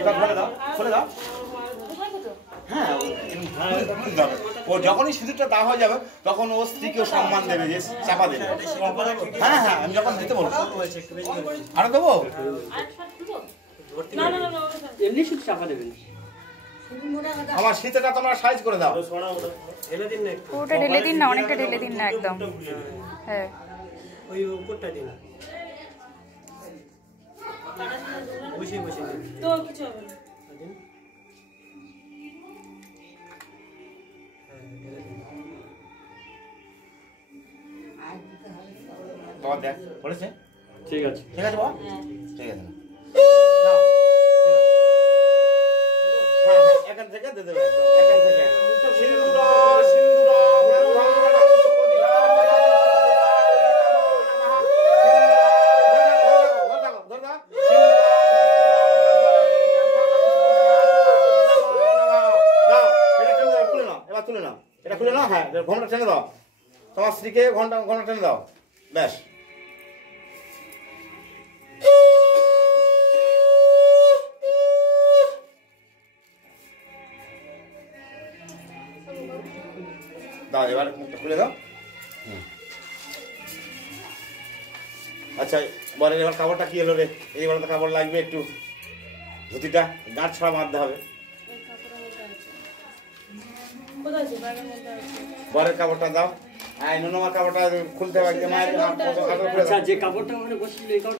এবার খুলে দাও, খুলে দাও। হ্যাঁ, ও যখনই সিঁদুরটা দেওয়া হয়ে যাবে তখন ও স্ত্রীকেও সম্মান দেবে, যে চাপা দেবে। হ্যাঁ হ্যাঁ, আমি যখন দিতে বলবো আরো দেবো। এমনি শুধু চাপা দেবেন। আমার শীতটা তোমরা সাইজ করে দাও। পুরোটা ঢেলে দিন না, অনেকটা ঢেলে দিন না একদম। হ্যাঁ, ওই উপরটা দিন। বসে বসে তো কিছু হবে না। তোমার দেখ পড়েছে? ঠিক আছে, ঠিক আছে বাবা, ঠিক আছে। এখান থেকে দিয়ে দেবে, এখান থেকে সিন্দুরা সিন্দুরা তুলে নাও, এটা খুলে নাও। হ্যাঁ, ঘোমটা টেনে দাও, তোমার স্ত্রীকে ঘন্টা টেনে দাও। ব্যাস, দাও এবার মুখটা খুলে দাও। আচ্ছা বলেন, এবার কাপড়টা কি এলো রে? এইবার তো কাপড় লাগবে একটু, ধুতিটা গাঁট ছাড়া বাঁধতে হবে। বরের কাপড়টা দাও। নুনমার কাপড়টা খুলতে হবে। যে কাপড়টা বসছিল